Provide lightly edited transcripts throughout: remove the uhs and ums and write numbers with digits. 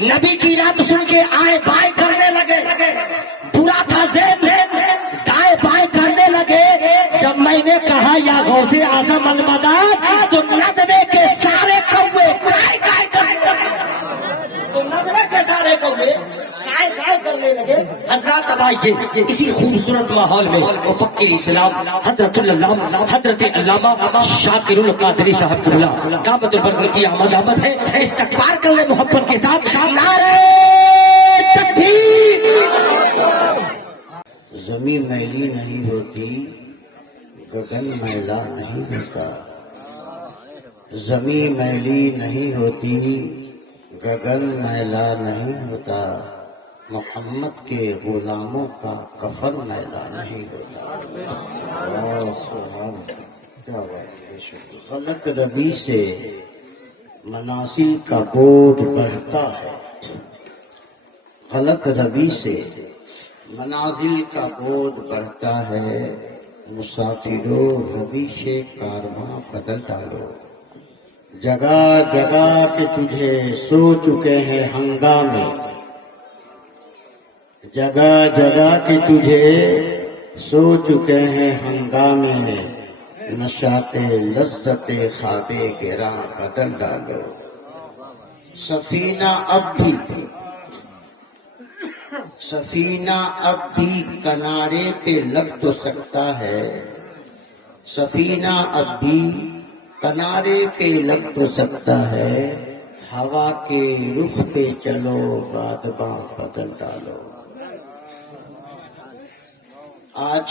نبی کی رات سن کے آئے بائیں کرنے لگے، برا تھا ذہن، دائیں بائیں کرنے لگے۔ جب میں نے کہا یا غوث اعظم المدد، تو ندوے کے سارے کوے کائے کائے کرنے لگے، تو ندوے کے سارے کوے کائے کائے کرنے لگے۔ حضرات اب آئیے اسی خوبصورت ماحول میں مفکر اسلام حضرت علامہ شاکر القادری صاحب کی دعوت البرکر کی آمد ہے۔ استقبال کر لیں محبت کے ساتھ، نعرہ تکبیر۔ زمین میلی نہیں ہوتی، گگن میلا نہیں ہوتا۔ زمین میلی نہیں ہوتی، گگن میلا نہیں ہوتا۔ محمد کے غلاموں کا کفن میلا نہیں ہوتا۔ غلط روی سے منازل کا بوجھ بڑھتا ہے، غلط روی سے منازل کا بوجھ بڑھتا ہے۔ مسافروں رویش کارواں بدل ڈالو، جگہ جگہ کے تجھے سو چکے ہیں ہنگامے، جگہ جگہ کے تجھے سو چکے ہیں ہنگامے میں۔ نشاط لذت خواب گراں بدل ڈالو، سفینہ اب بھی کنارے پہ لگ تو سکتا ہے، سفینہ اب بھی کنارے پہ لگ تو سکتا ہے۔ ہوا کے رخ پہ چلو، بادباں بدل ڈالو۔ آج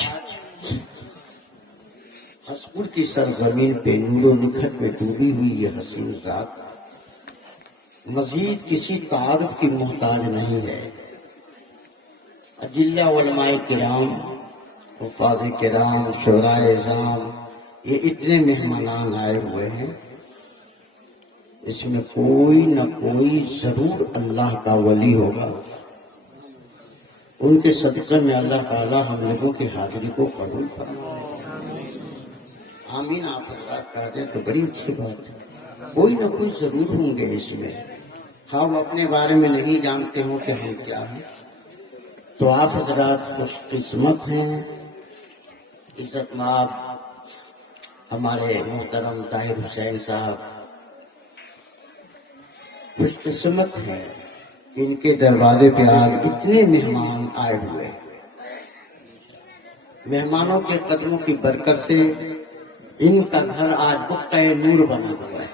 ہسپور کی سرزمین پہ نور و نکھت میں ڈوبی ہوئی یہ حسین رات مزید کسی تعارف کی محتاج نہیں ہے۔ اجلیہ علماء کرام، حفاظ کرام، شعراء اعظام، یہ اتنے مہمانان آئے ہوئے ہیں، اس میں کوئی نہ کوئی ضرور اللہ کا ولی ہوگا۔ ان کے صدقے میں اللہ تعالی ہم لوگوں کی حاضری کو قبول فرمائے۔ آمین آپ حضرات کہہ دیں تو بڑی اچھی بات ہے۔ کوئی نہ کوئی ضرور ہوں گے اس میں، ہم اپنے بارے میں نہیں جانتے ہوں کہ ہم کیا ہیں، تو آپ حضرات خوش قسمت ہیں، عزت مآب ہمارے محترم طاہر حسین صاحب خوش قسمت ہیں، ان کے دروازے پہ آج اتنے مہمان آئے ہوئے۔ مہمانوں کے قدموں کی برکت سے ان کا گھر آج بختہ نور بنا ہوا ہے۔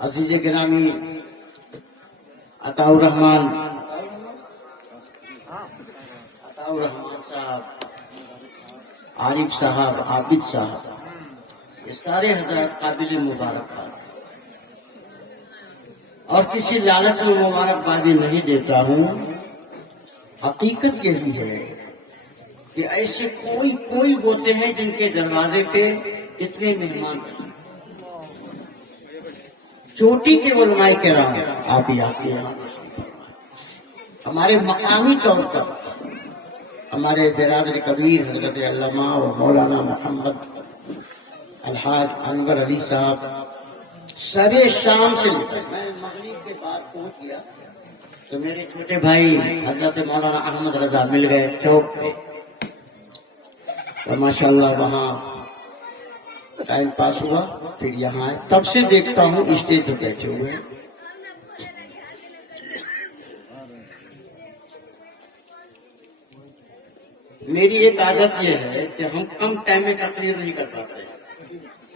عزیز گرامی عطاء الرحمان صاحب، عارف صاحب، عابد صاحب، یہ سارے حضرات قابل مبارکباد، اور کسی لالچ میں مبارکبادی نہیں دیتا ہوں۔ حقیقت یہی ہے کہ ایسے کوئی ہوتے ہیں جن کے دروازے پہ اتنے مہمان ہیں۔ چوٹی کے علماء کرام آپ یہاں ہمارے مقامی طور پر ہمارے برادر کبیر حضرت علامہ و مولانا محمد الحاج انور علی صاحب سرے شام سے لے کر میں مغرب کے بعد پہنچ گیا تو میرے چھوٹے بھائی حضرت مولانا احمد رضا مل گئے چوک پہ، تو ماشاءاللہ وہاں ٹائم پاس ہوا، پھر یہاں آئے، تب سے دیکھتا ہوں اسٹیج پہ بیٹھے ہوئے۔ میری ایک عادت یہ ہے کہ ہم کم ٹائم میں تقریر نہیں کر پاتے،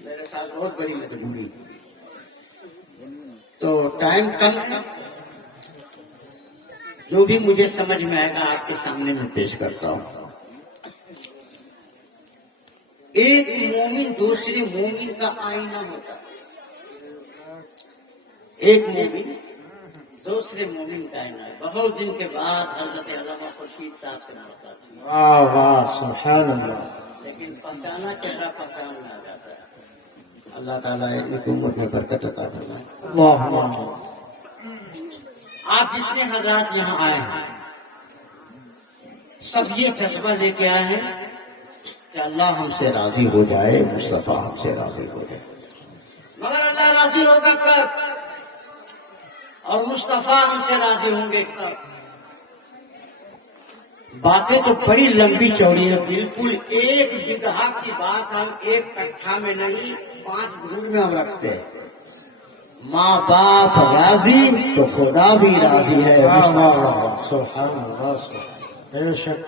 میرے ساتھ بہت بڑی مجبوری، تو ٹائم کم، جو بھی مجھے سمجھ میں آئے گا آپ کے سامنے میں پیش کرتا ہوں۔ ایک مومن دوسرے مومن کا آئینہ ہوتا ہے، ایک مومن دوسرے مومن کا آئینہ ہے۔ بہت دن کے بعد حضرت علامہ خورشید صاحب سے ملاقات ہوئی، واہ واہ سبحان اللہ، لیکن پہچانا چہرہ پہچان میں آ جاتا ہے۔ اللہ تعالیٰ ان کی عمر میں برکت عطا فرمائے۔ اللہ آپ جتنے حضرات یہاں آئے ہیں سب یہ جذبہ لے کے آئے ہیں کہ اللہ ہم سے راضی ہو جائے، مصطفیٰ ہم سے راضی ہو جائے، مگر اللہ راضی ہوگا کب؟ اور مصطفیٰ ہم سے راضی ہوں گے. باتیں تو بڑی لمبی چوڑی ہے، بالکل ایک جگہ کی بات ہم ایک کٹھا میں نہیں 5 گروپ میں ہم رکھتے ہیں. ماں باپ راضی تو خدا بھی راضی ہے. سبحان اللہ. بے شک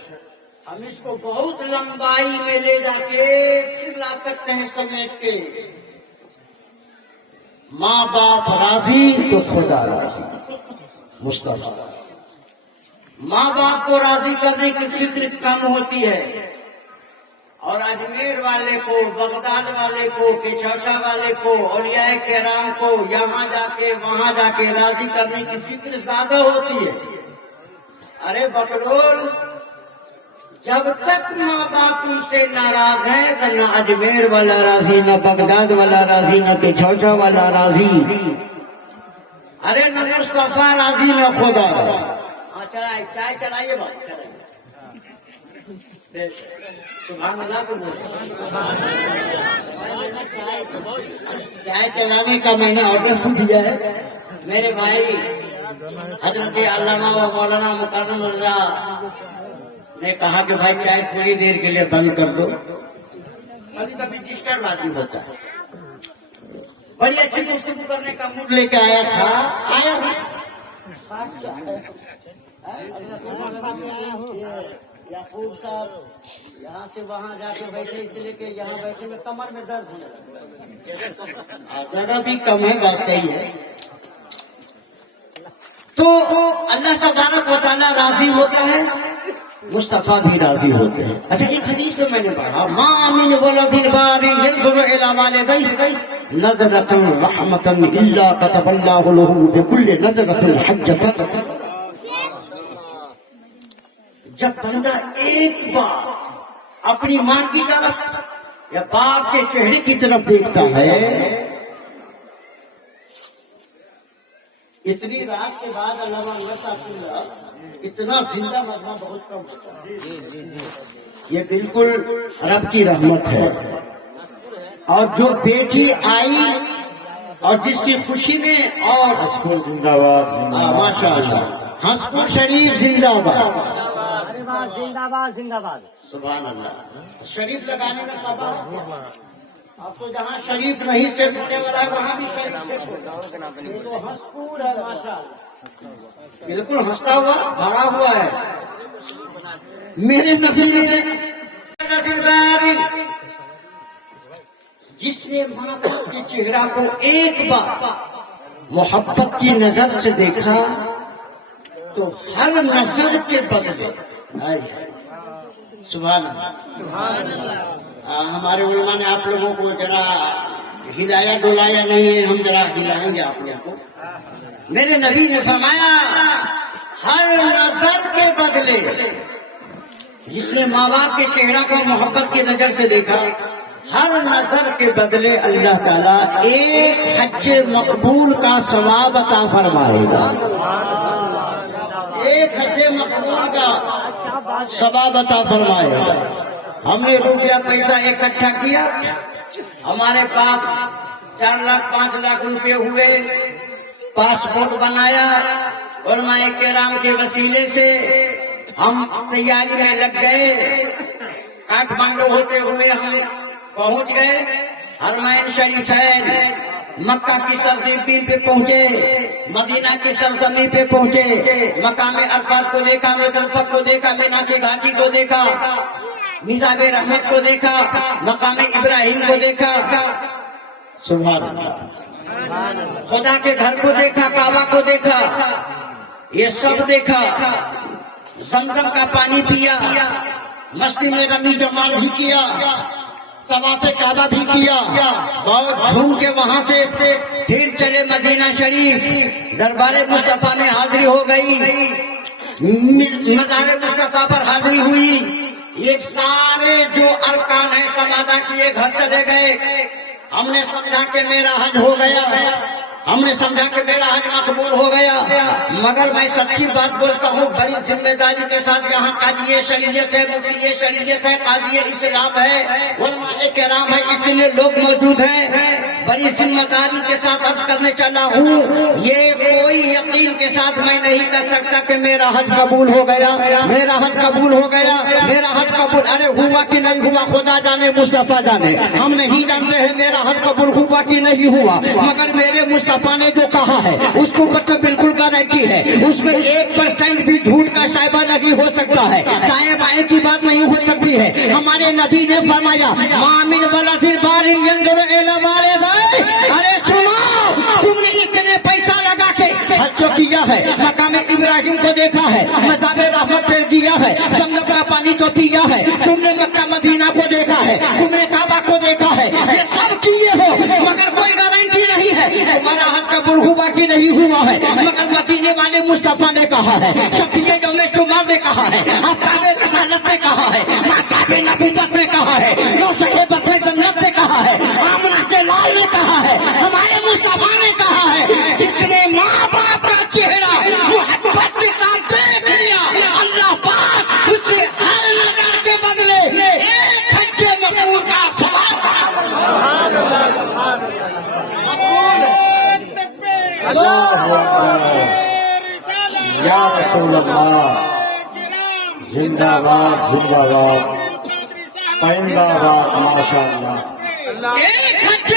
ہم اس کو بہت لمبائی میں لے جا کے پھر لا سکتے ہیں سمیٹ کے. ماں باپ راضی تو خدا راضی. مصطفیٰ ماں باپ کو راضی کرنے کی فکر کم ہوتی ہے، اور اجمیر والے کو، بغداد والے کو، کچوچا والے کو، اولیاء کرام کو یہاں جا کے وہاں جا کے راضی کرنے کی فکر زیادہ ہوتی ہے. ارے بکرول، جب تک ماں باپ تم سے ناراض ہے تو نہ اجمیر والا راضی، نہ بغداد والا راضی، نہ کچوچا والا راضی. ارے نہ مصطفیٰ راضی نہ خدا راضی. ہاں چلائیے، چائے چلائیے، بات چلائیے. سبحان اللہ کو چائے چلانے کا میں نے آرڈر دیا ہے. میرے بھائی حضرت علامہ و مولانا مکرم اللہ نے کہا کہ بھائی چائے تھوڑی دیر کے لیے بند کر دو. کبھی کبھی ڈسٹرب آدمی ہوتا ہے. بڑی اچھی گفتگو کرنے کا موڈ لے کے آیا تھا. یعقوب صاحب یہاں سے وہاں جا کے بیٹھے، اس لیے کہ یہاں بیٹھے میں کمر میں درد ہونے لگا. جگہ بھی کم ہے، بات صحیح ہے. تو اللہ تبارک و تعالیٰ راضی ہوتا ہے، مصطفیٰ بھی راضی ہوتے ہیں. اچھا ایک حدیث میں نے پڑھا، ماں امین ولد البار ينظر الى والديه نظرة رحمة الا كتب الله له بكل نظرة حجة. جب بندہ ایک بار اپنی ماں کی طرف یا باپ کے چہرے کی طرف دیکھتا ہے، اتنی رات کے بعد علامہ اتنا زندہ مرنا بہت کم ہوتا ہے. یہ بالکل رب کی رحمت ہے. اور جو بیٹی آئی اور جس کی خوشی میں، اور ہسپور زندہ باد. ماشاء اللہ، ہسپور شریف زندہ باد. زندہ باد زندہ باد. سبحان اللہ. شریف لگانے میں پابا آپ تو جہاں شریف نہیں سے اٹھنے والا ہے وہاں بھی شریف سے. یہ تو ہسپور ہے ماشاء اللہ، بالکل ہنستا ہوا بھرا ہوا ہے. میرے نبی نے جس نے ماں باپ کے چہرہ کو ایک بار محبت کی نظر سے دیکھا تو ہر نظر کے بدلے، سبحان اللہ. ہمارے علماء نے آپ لوگوں کو ذرا ہلایا ڈولایا نہیں ہے، ہم ذرا ہلائیں گے آپ کو. میرے نبی نے فرمایا ہر نظر کے بدلے، جس نے ماں باپ کے چہرہ کو محبت کی نظر سے دیکھا، ہر نظر کے بدلے اللہ تعالیٰ ایک حج مقبول کا ثواب عطا فرمائے گا. ایک حج مقبول کا ثواب عطا فرمائے گا. ہم نے روپیہ پیسہ اکٹھا کیا، ہمارے پاس 4 لاکھ 5 لاکھ روپے ہوئے، پاسپورٹ بنایا، علماء کرام کے وسیلے سے ہم تیاری میں لگ گئے. کاٹمانڈو ہوتے ہوئے ہم پہنچ گئے حرمین شریفین. مکہ کی سرزمین پہ پہنچے، مدینہ کی سرزمین پہ پہنچے، مقام عرفات کو دیکھا، مزدلفہ کو دیکھا، مینا کی گھاٹی کو دیکھا، میزاب رحمت کو دیکھا، مقام ابراہیم کو دیکھا. سبحان اللہ. خدا کے گھر کو دیکھا، کعبہ کو دیکھا، یہ سب دیکھا. زمزم کا پانی پیا، مستی میں رمی جمال بھی کیا، طواف کعبہ بھی کیا. بہت جھوم کے وہاں سے پھر چلے مدینہ شریف. دربار مصطفیٰ میں حاضری ہو گئی، مزار مصطفیٰ پر حاضری ہوئی. یہ سارے جو ارکان ہیں سب ادا کیے، گھر چلے گئے. ہم نے سمجھا کہ میرا حج ہو گیا، ہم نے سمجھا کہ میرا حج مقبول ہو گیا. مگر میں سچی بات بولتا ہوں، بڑی ذمہ داری کے ساتھ یہاں قاضی شریعت ہے، مفتی شریعت ہے، قاضی اسلام ہے، علماء کرام ہے، اتنے لوگ موجود ہیں. بڑی ذمہ داری کے ساتھ عرض کرنے چلا ہوں، یہ کوئی یقین کے ساتھ میں نہیں کر سکتا کہ میرا حج قبول ہو گیا، میرا حج قبول ہو گیا، میرا حج قبول، ارے ہوا کہ نہیں ہوا خدا جانے مصطفیٰ جانے، ہم نہیں جانتے ہیں میرا حج قبول ہوا کہ نہیں ہوا، مگر میرے مصطفیٰ نے جو کہا ہے اس کو تو بالکل گارنٹی ہے، اس میں 1% بھی جھوٹ کا شائبہ نہیں ہو سکتا ہے، دائیں بائیں کی بات نہیں ہو سکتی ہے۔ ہمارے نبی نے فرمایا مامن ولد بار ينظر الى والديه، ارے سنو، تم نے اتنے پیسہ لگا کے حج جو کیا ہے، مقام ابراہیم کو دیکھا ہے، مذہب رحمت پھیر دیا ہے، زمزم کا پانی تو پیا ہے، تم نے مکہ مدینہ کو دیکھا ہے، تم نے کعبہ کو دیکھا ہے، یہ سب کیے ہو، مگر کوئی گارنٹی نہیں ہے تمہارا حج قبول ہوا کہ نہیں ہوا ہے، مگر مدینے والے مصطفیٰ نے کہا ہے، شفیع یوم شمار نے کہا ہے، آفتاب رسالت نے کہا ہے، ماتاب نبوت نے کہا ہے، روشن بطن جنت نے کہا ہے، آمنہ کے لال نے کہا ہے، ہمارے مصطفیٰ نے کہا ہے، جس نے ماں باپ کا چہرہ محبت کے ساتھ دیکھ لیا، اللہ پاک اس سے ہر نظر کے بدلے ایک حج مقبول کا ثواب۔ یا رسول اللہ، زندہ باد زندہ باد، پائندہ باد، ماشاء اللہ۔ ایک حج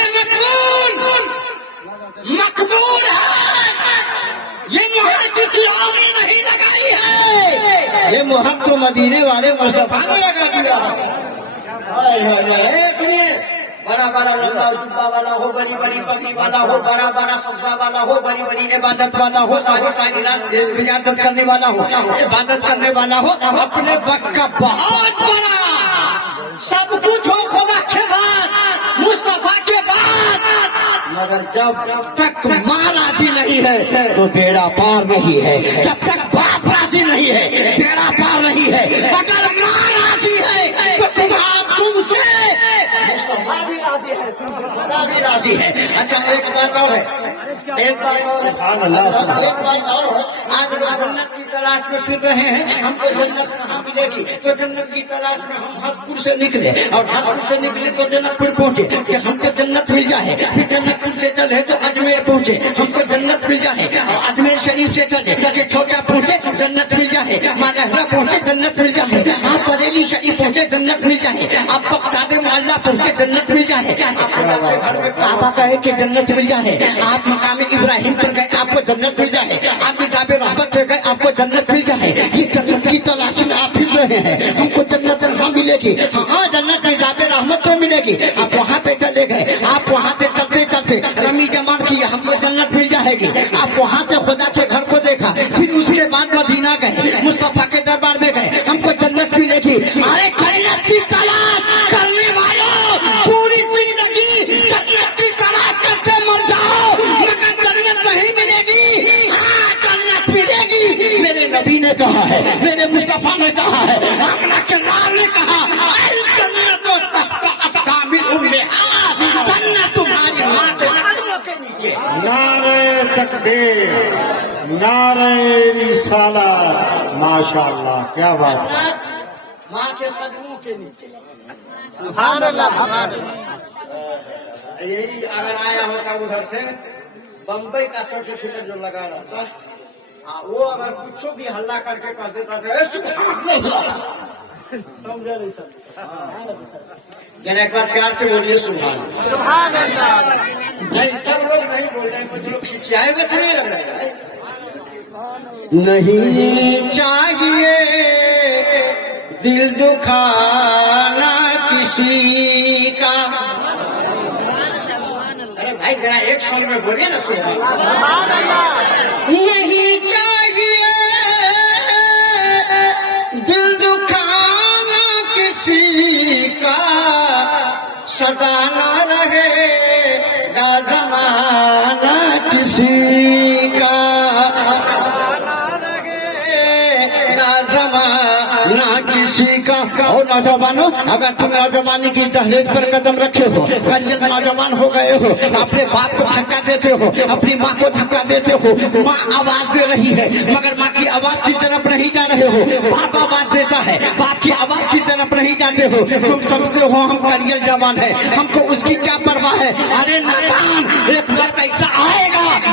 مقبول ہے، یہ مہر کسی اور نے نہیں لگائی ہے، یہ مہر تو مدینے والے مصطفیٰ نے لگا دیا۔ سنیے، بڑا بڑا لمبا جبہ والا ہو، بڑی بڑی پگڑی والا ہو، بڑا بڑا سبزہ والا ہو، بڑی بڑی عبادت والا ہو، ساری رات عبادت کرنے والا ہو، عبادت کرنے والا ہو، اپنے وقت کا بہت بڑا سب کچھ ہو خدا کے بعد، مصطفیٰ کے بعد، مگر جب تک ماں راضی نہیں ہے تو بیڑا پار نہیں ہے، جب تک باپ راضی نہیں ہے بیڑا پار نہیں ہے، اگر ماں راضی ہے تو تم سے مصطفیٰ بھی راضی ہے، خدا بھی راضی ہے۔ اچھا ایک بات اور ہے، ایک بات اور ہے، ایک بات اور ہے، آج ہم جنت کی تلاش میں پھر رہے ہیں، ہم کو جنت کہاں ملے گی؟ تو جنت کی تلاش میں ہم ہسپور سے نکلے، اور ہسپور سے نکلے تو جنت پور پہنچے کہ ہم کو جنت مل جائے، پھر جنت پور سے چلے تو اجمیر پہنچے، ہم کو جنت مل جائے، اور اجمیر شریف سے چلے کہ چھوٹا پہنچے جنت مل جائے، ماں پہنچے جنت مل جائے، آپ بریلی شریف پہنچے جنت مل جائے، آپ بختیار معلیٰ پہنچے جنت مل جائے، آپ گھر میں کعبہ کہے کہ جنت مل جائے، آپ مقام ابراہیم پر گئے آپ کو جنت مل جائے، آپ مذہب رحمت سے گئے آپ کو جنت مل جائے، یہ جنت کی تلاش میں آپ پھر رہے ہیں، ہم کو جنت کہاں ملے گی؟ ہاں جنت مذہب رحمت تو ملے گی، آپ وہاں پہ چلے گئے، آپ وہاں سے چلتے چلتے رمی جمع کیا، ہم کو جنت مل جائے گی، آپ وہاں سے خدا کے گھر کو دیکھا، پھر اس کے بعد مدینہ گئے، مصطفیٰ کے دربار میں گئے، ہم کو جنت ملے گی۔ ارے جنت کی تلاش کرنے والوں پوری زندگی جنت کی تلاش کرتے مر جاؤ، مگر جنت نہیں ملے گی، ہاں جنت ملے گی۔ میرے نبی نے کہا ہے، میرے مصطفیٰ نے کہا ہے، آمنہ کے لال نے کہا، الجنت تحت اقدام امہات، جنت تمہاری ماں کے قدموں کے نیچے۔ نعرہ تکبیر، نعرہ رسالت، ماشاء اللہ، کیا بات ہے۔ ماں کے قدموں کے نیچے۔ سبحان اللہ، سبحان اللہ۔ یہی اگر آیا ہوتا ادھر سے بمبئی کا سرٹیفکیٹ جو لگا رہا تھا، وہ اگر کچھ بھی ہلہ کر کے کر دیتا تھا، سمجھا نہیں سمجھا؟ ذرا ایک بار پیار سے بولیے سبحان اللہ۔ سبحان اللہ۔ نہیں سب لوگ نہیں بول رہے ہیں، کچھ لوگ کھسیائے ہوئے تھوڑی لگ رہے ہیں۔ نہیں چاہیے دل دکھانا کسی کا، ارے بھائی ذرا ایک سال میں بولیے نا سبحان اللہ۔ نہیں چاہیے دل دکھانا کسی کا، سدا نہ رہے گا زمانہ کسی کا، کسی کا۔ اور نوجوانوں، اگر تم نوجوانی کی دہلیز پر قدم رکھے ہو، کنجر نوجوان ہو گئے ہو، اپنے باپ کو دھکا دیتے ہو، اپنی ماں کو دھکا دیتے ہو، ماں آواز دے رہی ہے مگر ماں کی آواز کی طرف نہیں جا رہے ہو، باپ آواز دیتا ہے باپ کی آواز کی طرف نہیں جاتے ہو، تم سمجھتے ہو ہم کریل جوان ہے، ہم کو اس کی کیا پرواہ ہے؟ ارے نادان، ایک وقت ایسا آئے گا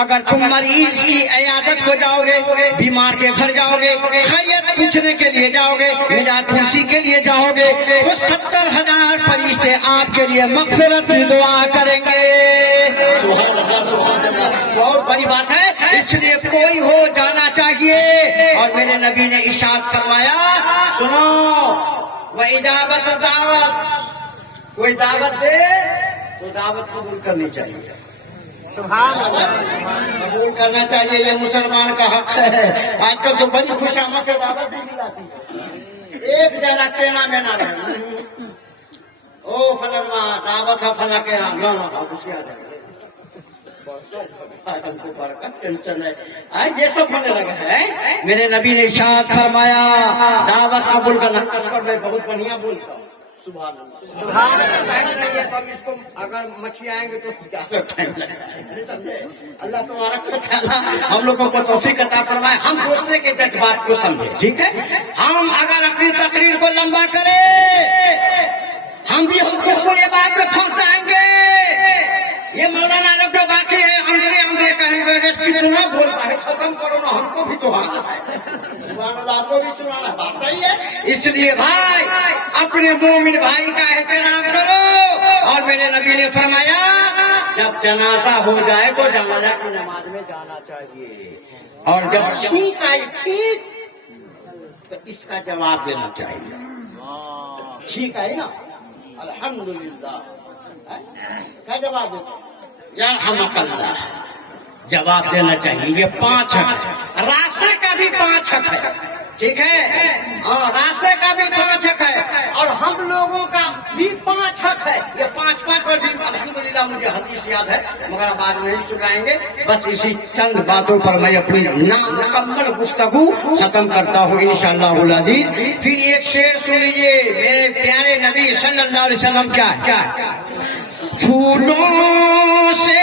اگر تم مریض کی عیادت کو جاؤ گے، بیمار کے گھر جاؤ گے، خیریت پوچھنے کے لیے جاؤ گے، نجات پرسی کے لیے جاؤ گے، تو 70,000 فرشتے آپ کے لیے مغفرت کی دعا کریں گے۔ بہت بڑی بات ہے، اس لیے کوئی ہو جانا چاہیے۔ اور میرے نبی نے ارشاد فرمایا، سنو، وَإِجَابَةُ دعوت، کوئی دعوت دے تو دعوت قبول کرنی چاہیے، سبحان اللہ، قبول کرنا چاہیے، یہ مسلمان کا حق ہے۔ آج کل تو بڑی خوش آمد سے دعوت دی جاتی ہے، ایک جگہ کہنا میں نہ رہے، او فلاں دعوت ہے فلاں کے نام، نہ خوشی آ جائے، ٹینشن ہے، یہ سب ہونے لگا ہے۔ میرے نبی نے ارشاد فرمایا دعوت قبول کرنا، میں بہت بڑھیا بولتا ہوں، سبحان اللہ۔ اس کو اگر مچھلی آئیں گے تو زیادہ ٹائم لگے گا۔ اللہ تبارک و تعالیٰ ہم لوگوں کو توفیق عطا فرمائے، ہم دوسرے کے جذبات کو سمجھیں، ٹھیک ہے۔ ہم اگر اپنی تقریر کو لمبا کریں، ہم بھی حقوق یہ بات میں پھنس جائیں گے۔ یہ مولانا لوگ جو باقی ہے اندرے کہیں گے رسکی تو نہ بولتا ہے، ختم کرو نا، ہم کو بھی تو آنا ہے، سبحان اللہ، آپ کو بھی سنانا، بات صحیح ہے۔ اس لیے بھائی اپنے مومن بھائی کا احترام کرو۔ اور میرے نبی نے فرمایا جب جنازہ ہو جائے تو جنازہ کی نماز میں جانا چاہیے، اور جب چھینک آئی چھینک تو اس کا جواب دینا چاہیے۔ چھینک آئی نا، الحمدللہ، کیا جواب دیتا؟ یرحمک اللہ، جواب دینا چاہیے۔ یہ 5 حق ہے، راستے کا بھی 5 حق ہے، ٹھیک ہے، اور راستے کا بھی 5 حق ہے، اور ہم لوگوں کا بھی 5 حق ہے۔ یہ 5 پر بھی الحمدللہ مجھے حدیث یاد ہے، مگر اب آج نہیں سنائیں گے، بس اسی چند باتوں پر میں اپنی مکمل گفتگو ختم کرتا ہوں انشاءاللہ العزیز۔ پھر ایک شعر سن لیجیے، میرے پیارے نبی صلی اللہ علیہ وسلم کیا پھولوں سے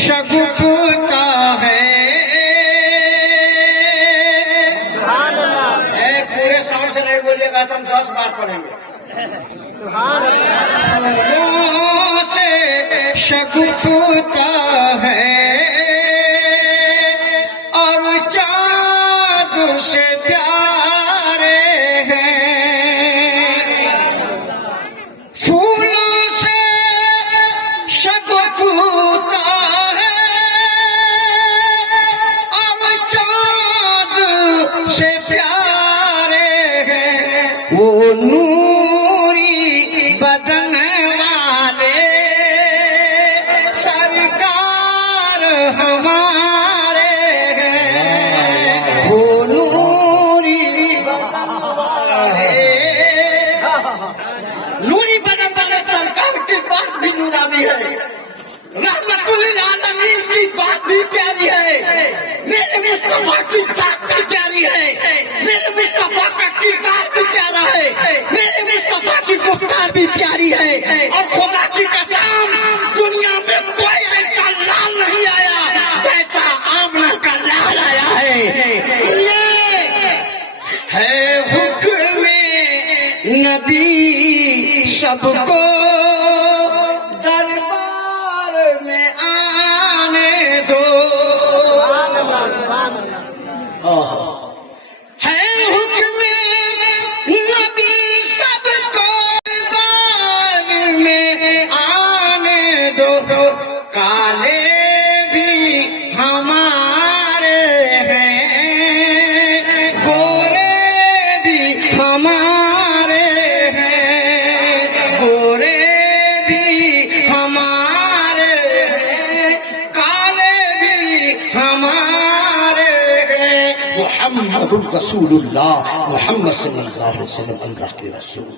شگفتہ ہے، پورے ساؤنڈ سے نہیں بولیے گا، ہم 10 بار پڑھیں گے۔ پھولوں سے شگفتہ ہے اور چاند سے پیارے ہیں، پھولوں سے شگفتہ ہے اور چاند سے پیارے ہیں، وہ نوری بدن والے سرکار ہمارے ہیں، وہ نوری بدن والے، نوری بدن والے سرکار کی بات بھی نورانی ہے، رحمت للعالمین کی بات بھی پیاری ہے، میرے مصطفیٰ کی ذات بھی پیاری ہے، میرے مصطفیٰ کا کردار بھی پیارا ہے، میرے مصطفیٰ کی گفتار بھی پیاری ہے، اور خدا کی قسم دنیا میں کوئی ایسا لال نہیں آیا جیسا آمنہ کا لال آیا ہے۔ ہے حکم نبی سب کو دربار میں آنے دو، ہے حکم نبی سب کو دربار میں آنے دو، کالے بھی ہمارے ہیں، گورے بھی ہمارے ہیں، گورے بھی ہمارے ہیں، کالے بھی ہمارے ہیں، محمد رسول اللہ، محمد صلی اللہ علیہ وسلم اللہ کے رسول۔